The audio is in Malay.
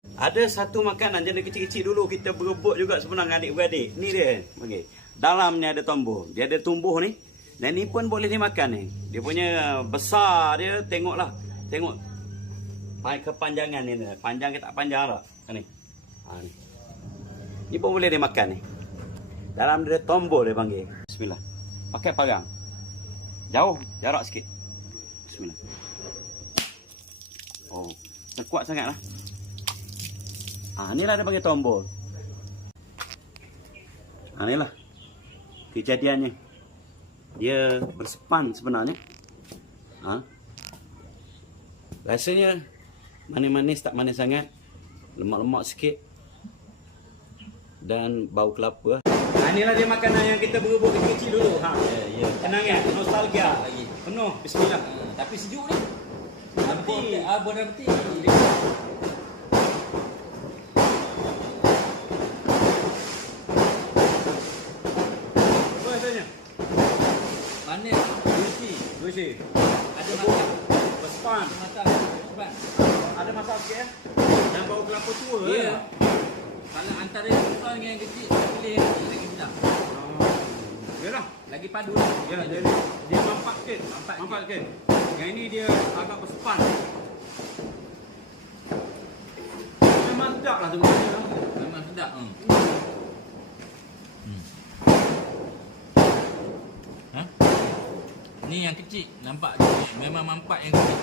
Ada satu makanan jenis kecil-kecil dulu kita berebut juga sebenarnya adik-beradik. Ni dia. Okey. Dalamnya ada tombol. Dia ada tumbuh ni. Dan ni pun boleh dimakan ni. Dia punya besar dia, tengoklah. Tengok kepanjangan ni. Panjang ke tak panjang tak? Ni. Ni. Ni pun boleh dimakan ni. Dalam dia ada tombol dia panggil. Bismillah. Pakai parang. Jauh, jarak sikit. Bismillah. Oh, terkuat sangatlah. Inilah dia panggil tombol. Inilah kejadiannya. Dia bersepan sebenarnya. Rasanya manis-manis, tak manis sangat. Lemak-lemak sikit. Dan bau kelapa. Inilah dia makanan yang kita berebut kecil-kecil dulu. Tenang ya, nostalgia lagi. Penuh, bismillah. Tapi sejuk ni. Nanti Bon appetit. apa rasanya? Manis, juicy. Juicy. Ada masak. Bersepan. Masak. Cepat. Ada masak sikit ya. Dan bau kelapa tua. Ya. Kalau antara yang besar dengan yang kecil, saya pilih yang kecil lagi sedap. Yalah. Lagi padu. Ya, dia mampak sikit. Mampak sikit. Yang ini dia agak bersepan. Memang sedap lah sebenarnya. Memang sedap. Ha? Ni yang kecil. Nampak kecil. Memang mampak yang kecil.